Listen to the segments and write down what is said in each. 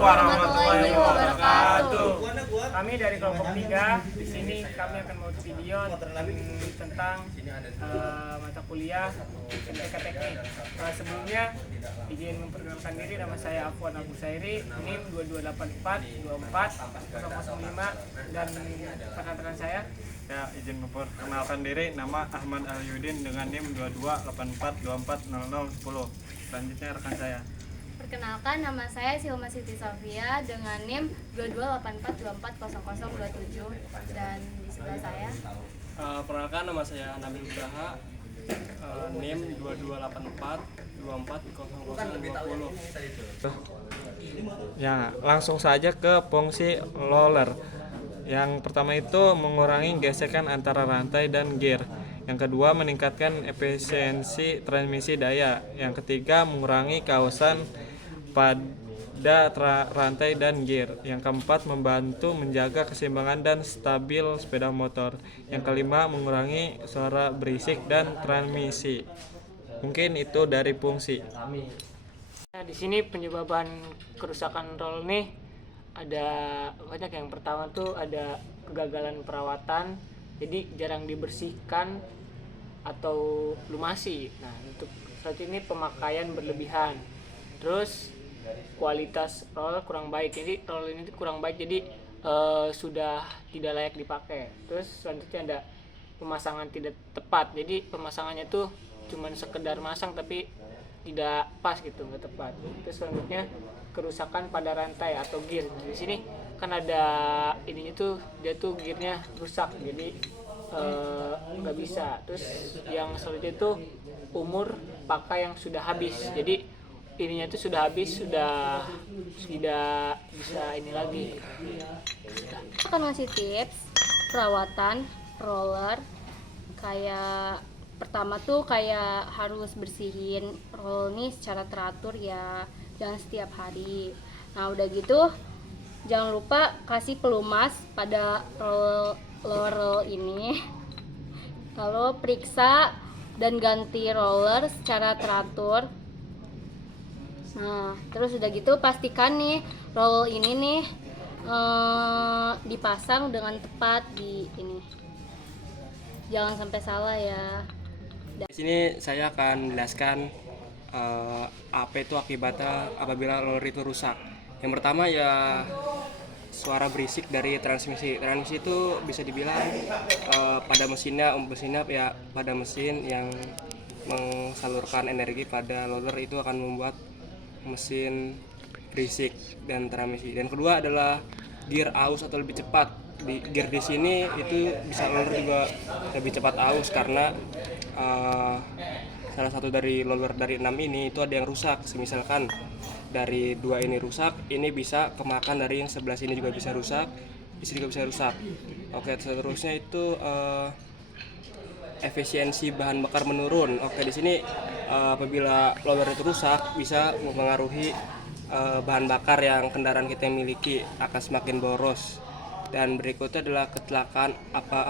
warahmatullahi wabarakatuh. Kami dari kelompok 3 di sini kami akan membuat video tentang mata kuliah MTK Teknik. Sebelumnya izin memperkenalkan diri, nama saya Afwan Abu Sairi, NIM 22842405 dan rekan-rekan saya. Ya, izin memperkenalkan diri, nama Ahmad Alyudin dengan NIM 2284240010. Selanjutnya rekan saya. Perkenalkan, nama saya Silma Siti Sofia dengan NIM 2284240027 dan di sebelah saya. Perkenalkan, nama saya Nabil Braha, NIM 2284240020. Ya, langsung saja ke fungsi roller. Yang pertama itu mengurangi gesekan antara rantai dan gear. Yang kedua, meningkatkan efisiensi transmisi daya. Yang ketiga, mengurangi kausan pada rantai dan gear. Yang keempat, membantu menjaga keseimbangan dan stabil sepeda motor. Yang kelima, mengurangi suara berisik dan transmisi. Mungkin itu dari fungsi. Nah, di sini penyebaban kerusakan roll nih ada banyak. Yang pertama tuh ada kegagalan perawatan, jadi jarang dibersihkan atau lumasi. Nah, untuk saat ini pemakaian berlebihan. Terus kualitas roll kurang baik. Jadi roll ini tuh kurang baik, jadi sudah tidak layak dipakai. Terus selanjutnya ada pemasangan tidak tepat. Jadi pemasangannya tuh cuman sekedar masang tapi tidak pas gitu, nggak tepat. Terus selanjutnya kerusakan pada rantai atau gear. Di sini kan ada ininya tuh, dia tuh gearnya rusak, jadi nggak bisa. Terus yang selanjutnya itu umur pakai yang sudah habis, jadi ininya tuh sudah habis, sudah tidak bisa ini lagi. Akan ngasih tips perawatan roller. Kayak pertama tuh kayak harus bersihin roll nih secara teratur ya, jangan setiap hari. Nah, udah gitu jangan lupa kasih pelumas pada roller ini. Lalu periksa dan ganti roller secara teratur. Nah, terus udah gitu pastikan nih roll ini nih dipasang dengan tepat di ini. Jangan sampai salah ya. Di sini saya akan menjelaskan apa itu akibatnya apabila roller itu rusak. Yang pertama ya suara berisik dari transmisi. Transmisi itu bisa dibilang pada mesinnya ya, pada mesin yang mensalurkan energi pada roller itu akan membuat mesin berisik dan transmisi. Dan kedua adalah gear aus atau lebih cepat. Di gear di sini itu bisa roller juga lebih cepat aus karena salah satu dari roller dari 6 ini itu ada yang rusak. Misalkan dari 2 ini rusak, ini bisa kemakan dari yang sebelah sini juga bisa rusak, di sini juga bisa rusak. Oke, seterusnya itu efisiensi bahan bakar menurun. Oke, di sini apabila roller itu rusak bisa mempengaruhi bahan bakar yang kendaraan kita miliki akan semakin boros. Dan berikutnya adalah kecelakaan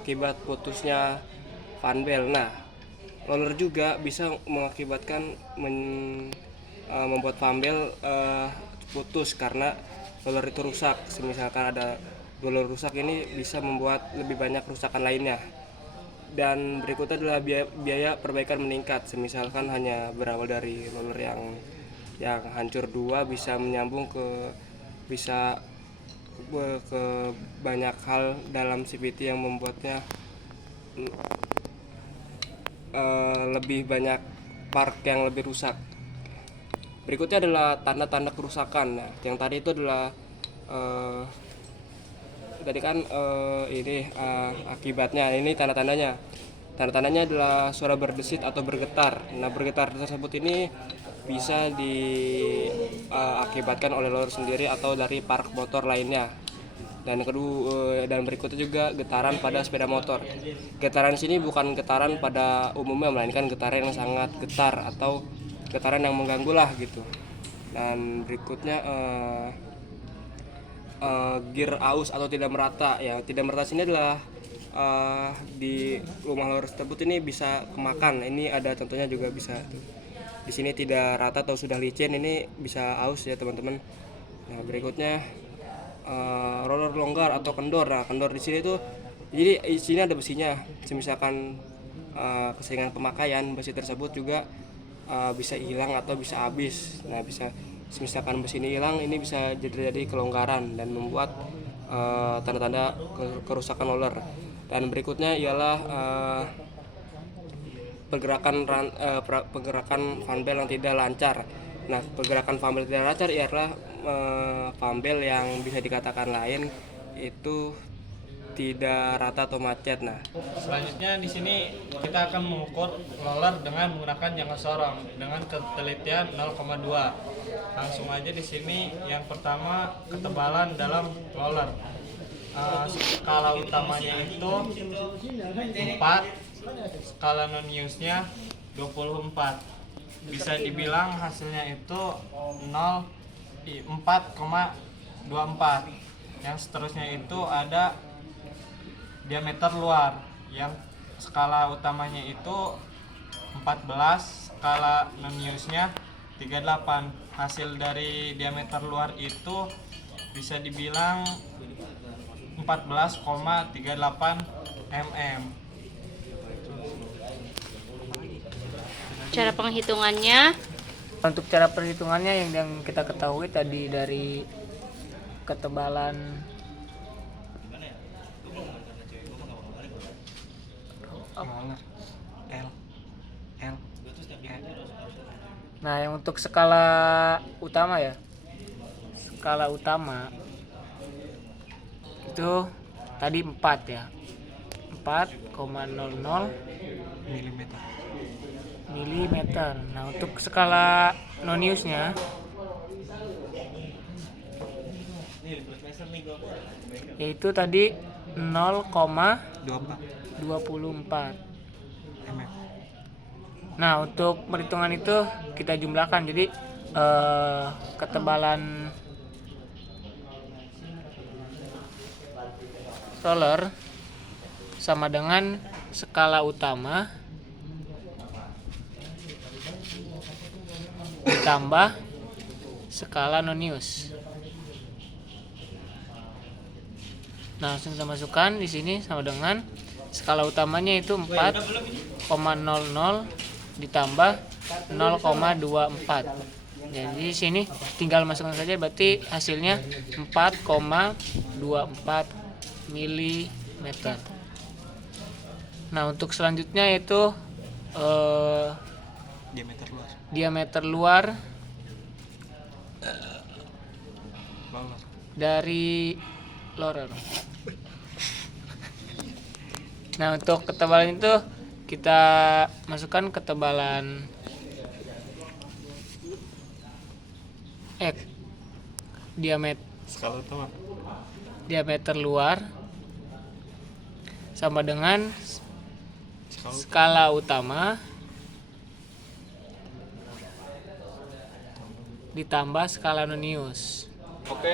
akibat putusnya fan belt. Nah, roller juga bisa mengakibatkan membuat fan belt putus karena roller itu rusak. Misalkan ada roller rusak, ini bisa membuat lebih banyak kerusakan lainnya. Dan berikutnya adalah biaya perbaikan meningkat. Misalkan hanya berawal dari roller yang hancur 2 bisa menyambung ke banyak hal dalam CVT yang membuatnya lebih banyak part yang lebih rusak. Berikutnya adalah tanda-tanda kerusakan. Nah, yang tadi itu adalah akibatnya. Ini tanda-tandanya. Tanda-tandanya adalah suara berdesit atau bergetar. Nah, bergetar tersebut ini bisa diakibatkan oleh roller sendiri atau dari park motor lainnya. Dan berikutnya juga getaran pada sepeda motor. Getaran di sini bukan getaran pada umumnya, melainkan getaran yang sangat getar atau getaran yang mengganggu lah gitu. Dan berikutnya gear aus atau tidak merata. Ya, tidak merata sini adalah di rumah roller tersebut ini bisa kemakan. Ini ada contohnya juga bisa. Di sini tidak rata atau sudah licin, ini bisa aus ya teman-teman. Nah, berikutnya roller longgar atau kendor. Nah, kendor di sini tuh jadi di sini ada besinya. Misalkan keseringan pemakaian, besi tersebut juga bisa hilang atau bisa habis. Nah, bisa misalkan besi ini hilang, ini bisa jadi kelonggaran dan membuat tanda-tanda kerusakan roller. Dan berikutnya ialah pergerakan fan belt yang tidak lancar. Nah, pergerakan fan belt tidak lancar ialah fan belt yang bisa dikatakan lain itu tidak rata atau macet. Nah, Selanjutnya di sini kita akan mengukur roller dengan menggunakan jangka sorong dengan ketelitian 0,2. Langsung aja di sini yang pertama ketebalan dalam roller. Skala utamanya itu 4, skala non-use-nya 24. Bisa dibilang hasilnya itu 4,24. Yang seterusnya itu ada diameter luar yang skala utamanya itu 14, skala non-use-nya 38. Hasil dari diameter luar itu bisa dibilang 14,38 mm. Cara penghitungannya Untuk cara perhitungannya yang kita ketahui tadi dari ketebalan Roller L. Nah, yang untuk skala utama ya. Skala utama itu tadi 4 ya. 4,00 Milimeter. milimeter. Nah, untuk skala non-use-nya yaitu tadi 0,24. 24 mm. Nah, untuk perhitungan itu kita jumlahkan. Jadi ketebalan roller sama dengan skala utama ditambah skala non-use. Nah, langsung kita masukkan di sini sama dengan skala utamanya itu 4,00 ditambah 0,24. Jadi di sini tinggal masukkan saja, berarti hasilnya 4,24 mm. Nah, untuk selanjutnya itu diameter luar dari roller. Nah, untuk ketebalan itu kita masukkan ketebalan Skala utama diameter luar sama dengan skala utama ditambah skala non-use. oke,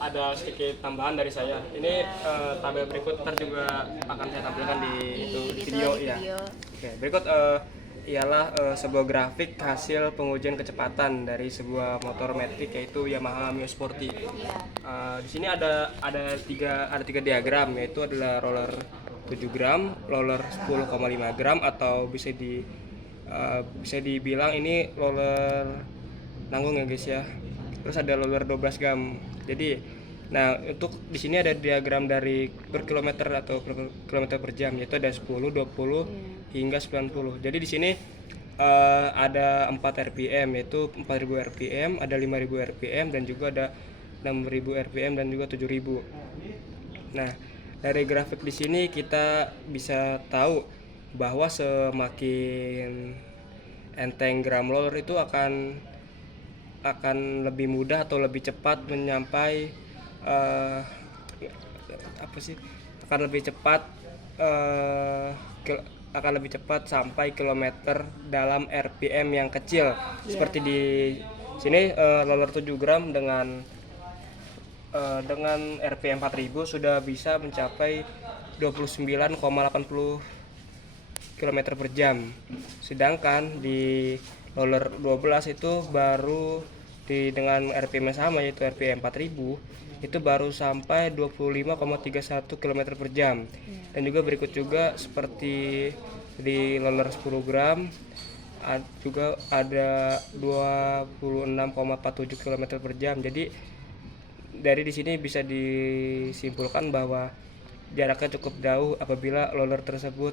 ada sedikit tambahan dari saya. Ini tabel berikut ntar juga akan saya tampilkan di video ya. Oke, berikut ialah sebuah grafik hasil pengujian kecepatan dari sebuah motor metik yaitu Yamaha Mio Sporty. Di sini ada tiga diagram, yaitu adalah roller 7 gram, roller 10,5 gram atau bisa dibilang ini roller nanggung ya guys ya. Terus ada roller 12 gram. Jadi, nah untuk di sini ada diagram dari per kilometer atau kilometer per jam, yaitu ada 10, 20 hingga 90. Jadi di sini ada 4 RPM, yaitu 4000 RPM, ada 5000 RPM dan juga ada 6000 RPM dan juga 7000. Nah, dari grafik di sini kita bisa tahu bahwa semakin enteng gram roller itu akan lebih mudah atau lebih cepat akan lebih cepat sampai kilometer dalam RPM yang kecil. Seperti di sini roller 7 gram dengan RPM 4000 sudah bisa mencapai 29,80 km per jam. Sedangkan di roller 12 itu baru dengan RPM yang sama yaitu RPM 4000 itu baru sampai 25,31 km per jam. Dan juga berikut juga seperti di roller 10 gram juga ada 26,47 km per jam. Jadi dari di sini bisa disimpulkan bahwa jaraknya cukup jauh apabila roller tersebut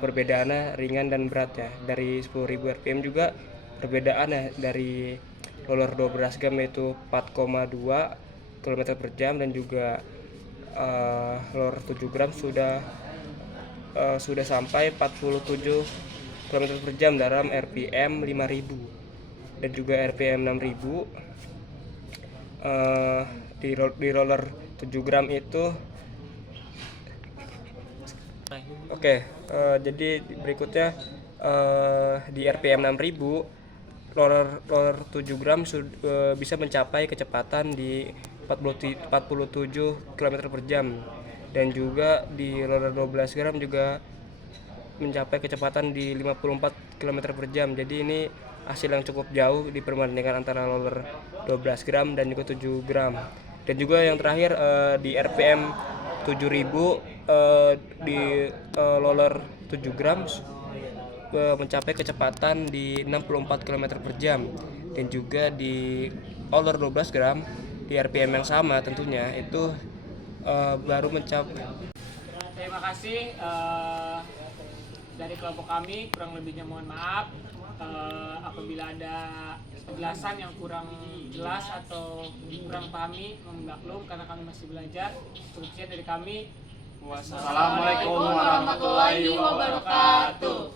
perbedaannya ringan dan berat ya. Dari 10.000 rpm juga perbedaannya dari roller 12 gram yaitu 4,2 km per jam dan juga roller 7 gram sudah sampai 47 km per jam dalam RPM 5000 dan juga RPM 6000. Di roller 7 gram itu jadi berikutnya di RPM 6000 roller 7 gram bisa mencapai kecepatan di 47 km per jam dan juga di roller 12 gram juga mencapai kecepatan di 54 km per jam. Jadi ini hasil yang cukup jauh diperbandingkan antara roller 12 gram dan juga 7 gram. Dan juga yang terakhir di RPM 7000 di roller 7 gram mencapai kecepatan di 64 km per jam dan juga di roller 12 gram di RPM yang sama tentunya itu baru mencapai. Terima kasih dari kelompok kami, kurang lebihnya mohon maaf apabila ada penjelasan yang kurang jelas atau kurang pahami, mohon maklum karena kami masih belajar. Cukup sekian dari kami. Wassalamualaikum warahmatullahi wabarakatuh.